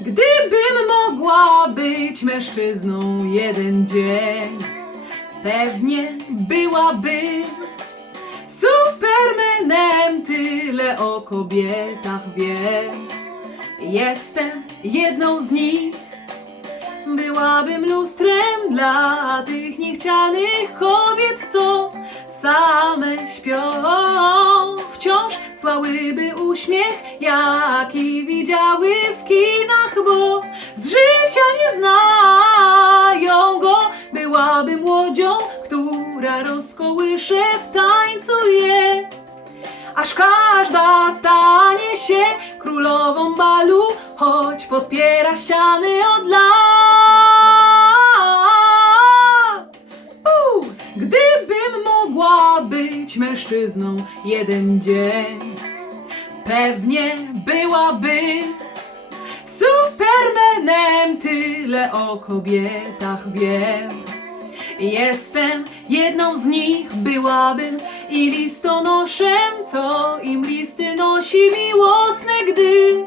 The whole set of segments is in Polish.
Gdybym mogła być mężczyzną jeden dzień, pewnie byłabym supermanem. Tyle o kobietach wiem. Jestem jedną z nich. Byłabym lustrem dla tych niechcianych kobiet, uśmiech, jaki widziały w kinach, bo z życia nie znają go. Byłabym łodzią, która rozkołysze w tańcu je aż każda stanie się królową balu, choć podpiera ściany od lat. Uu, Gdybym mogła być mężczyzną jeden dzień, pewnie byłabym supermanem. Tyle o kobietach wiem. Jestem jedną z nich, byłabym i listonoszem, co im listy nosi miłosne, gdy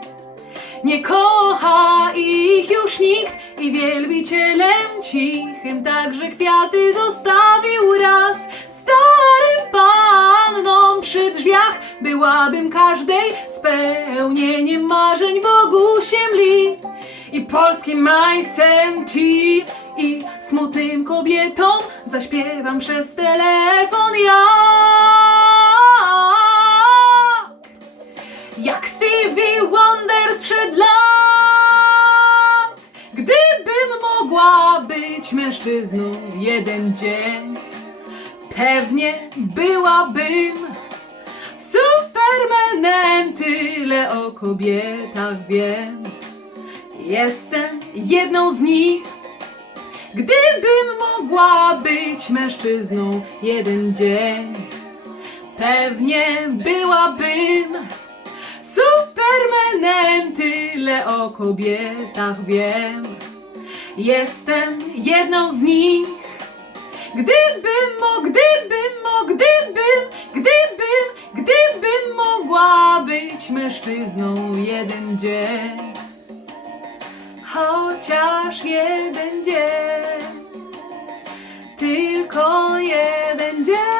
nie kocha ich już nikt i wielbicielem cichym także kwiaty zostawił raz. Byłabym każdej spełnieniem marzeń Bogusiem Li i polskim majsem ci i smutnym kobietom zaśpiewam przez telefon ja. Jak Stevie Wonder sprzed lat Gdybym mogła być mężczyzną jeden dzień Pewnie byłabym Supermanem Tyle o kobietach wiem Jestem jedną z nich Gdybym mogła być mężczyzną jeden dzień Pewnie byłabym Supermanem tyle o kobietach wiem. Jestem jedną z nich. Gdybym mo, gdybym mo, gdybym, gdybym, mężczyzną jeden dzień Chociaż jeden dzień Tylko jeden dzień.